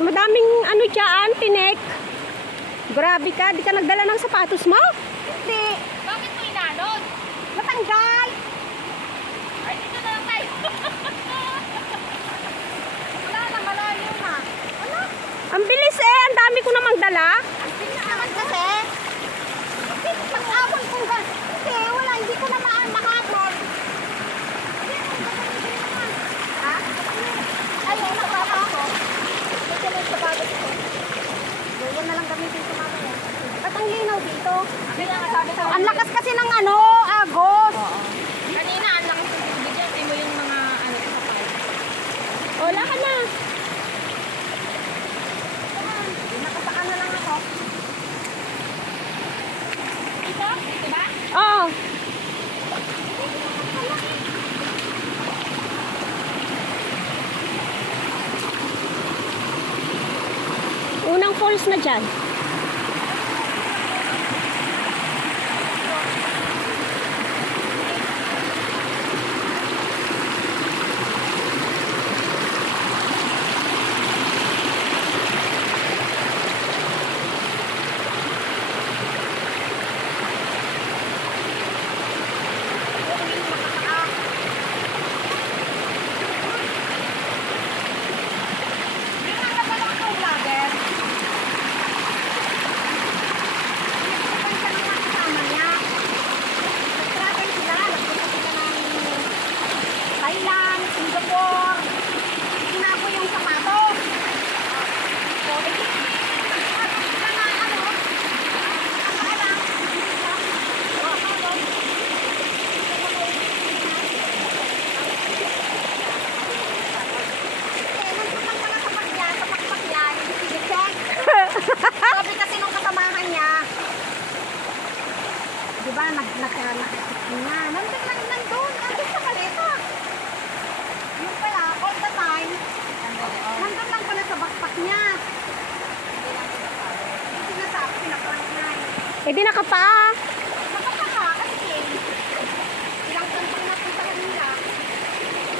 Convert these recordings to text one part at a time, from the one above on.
madaming ano dyan, tinik. Grabe ka, di ka nagdala ng sapatos mo? Hindi. Bakit mo inanod? Matanggal. Ay, dito na lang tayo. Wala na, malayo na. Ano? Ang bilis eh, ang dami ko namang dala. Ang bilis naman kasi. Kasi pag-abol kong gas. Kasi wala, hindi ko na makahabol. Ha? Ay, nakapa ako. Kasi may sapatos ko. Doon na lang gamitin ko mamaya. At ang linaw dito. Ang lakas kasi ng ano, agos. Oo. Kanina, ang lakas ng tubig yan. Tingnan mo yung mga ano sa kapal. Wala ka na. Nakasaka na lang ako. Dito? Dito ba? Oo. Unang falls na dyan. Thailand, Singapore, sinabi yung sapatos. So, sabi kasi nung kasamahan niya, di ba, nandun sa kaleta. Yung pala, all the time, nandun lang pala sa backpack niya. Yung sinasabi, pinaprank niya. Eh di nakapaa. Nakapaka, kasi ilang tansang napunta nila.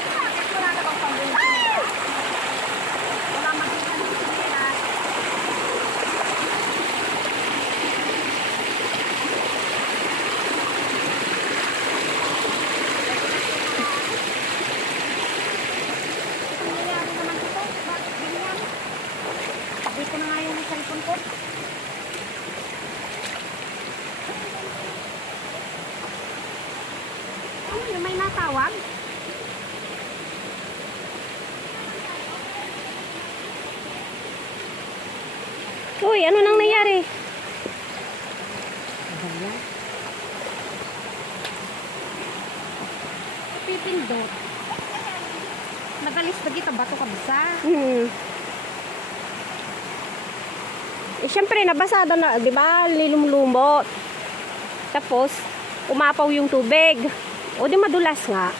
Bakit wala na bang pambunsin? Wala magitan ng sila. Dito na nga yung cellphone ko. Ano yung may natawag? Uy, ano nang nangyari? Pipindot. Nagalis na kita bato kabisa. Eh, syempre, nabasado na, di ba? Lilumlumot. Tapos, umapaw yung tubig. O, di madulas nga.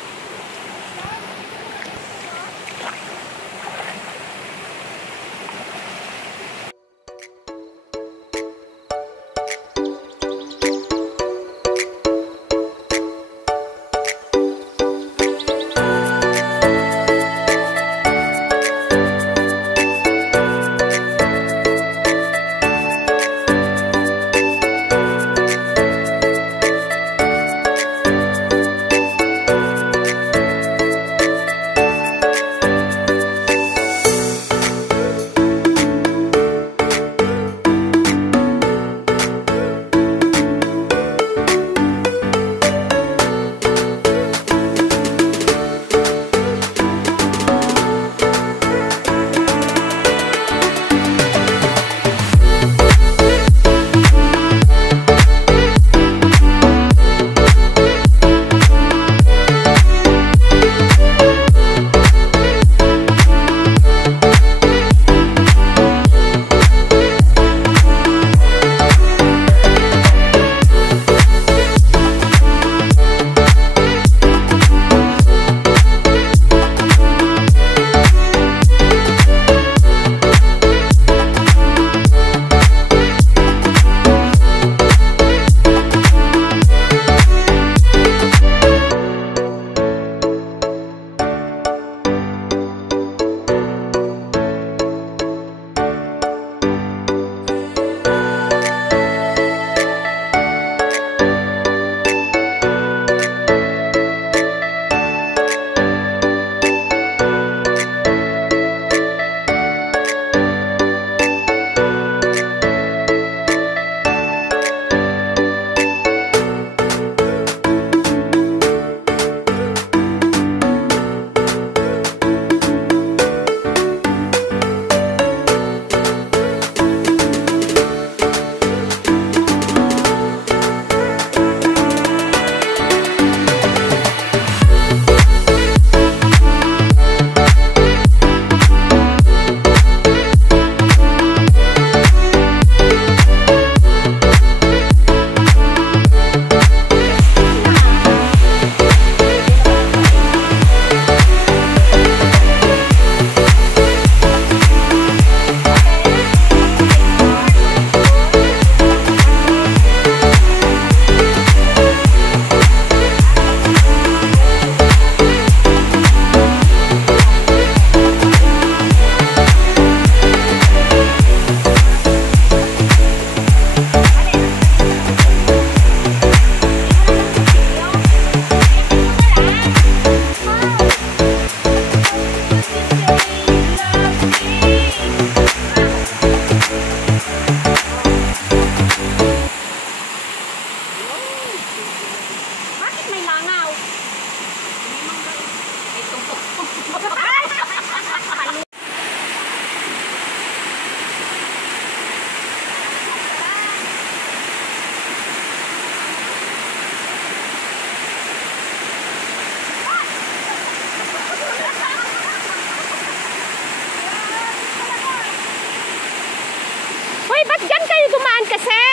Hoy, ba't dyan kayo dumaan kasi?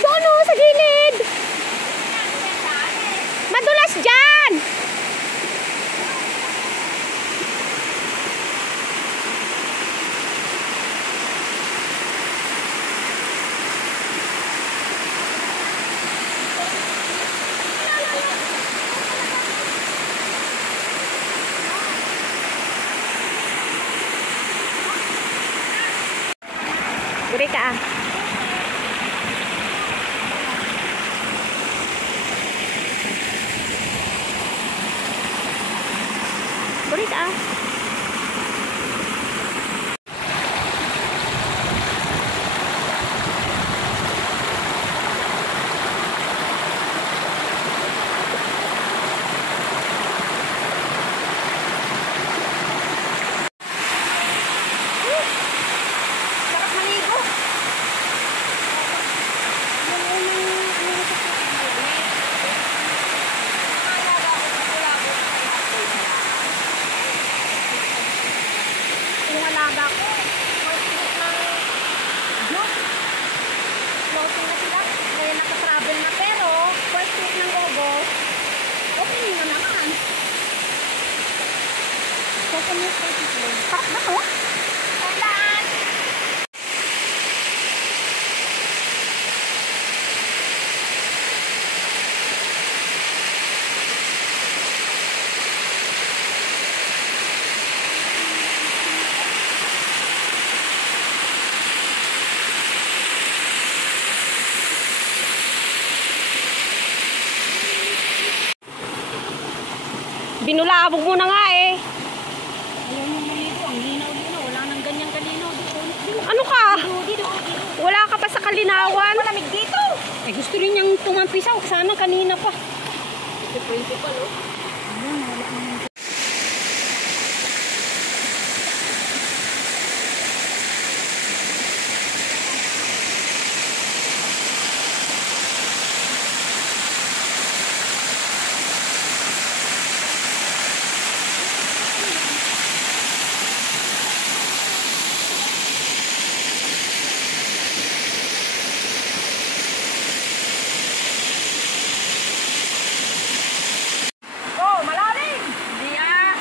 Doon o, sa gilid. Madulas dyan. Uri ka ah. Uri ka ah. Sarap maligo. Yung alaga ko, first week ng June, floating na sila. Kaya nakatravel na, pero first week ng August, opening na naman. Sesame street sila. Sarap na, no? Tandaan! Binulabog mo na nga eh. Ayaw mo maligo, ang linaw-linaw. Wala nang ganyang kalinaw dito. Ano ka? Dito. Wala ka pa sa kalinawan. Malamig dito. Eh, gusto rin niyang tumampisaw. Sana kanina pa. Ito principal, oh. Wala nang oh, malalim! Hindi ah.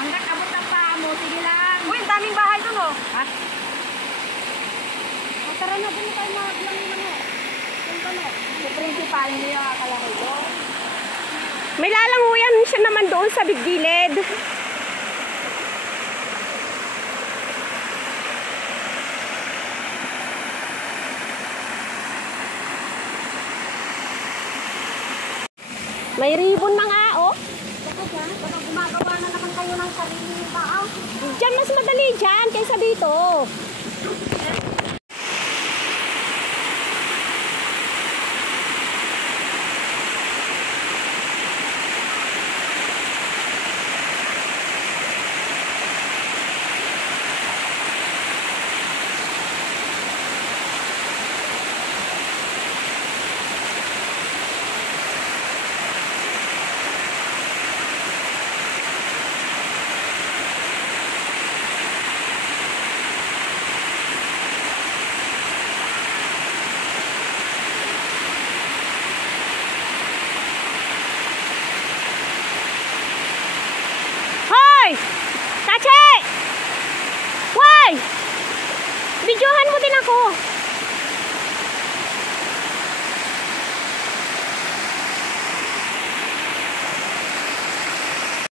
Hanggang abot ang paa mo, sige lang. Uy, ang daming bahay doon, oh. Ha? Oh, tara na, doon tayo maglangoy lang, oh. Doon ka, no? Yung principal niya, kalaro doon. May lalanguyan siya naman doon sa bigilid. May ribbon na nga, oh. Baka gumagawa na naman kayo ng sarili paa. Diyan, mas madali dyan kaysa dito. Hoy! Tache! Hoy! Videohan mo din ako.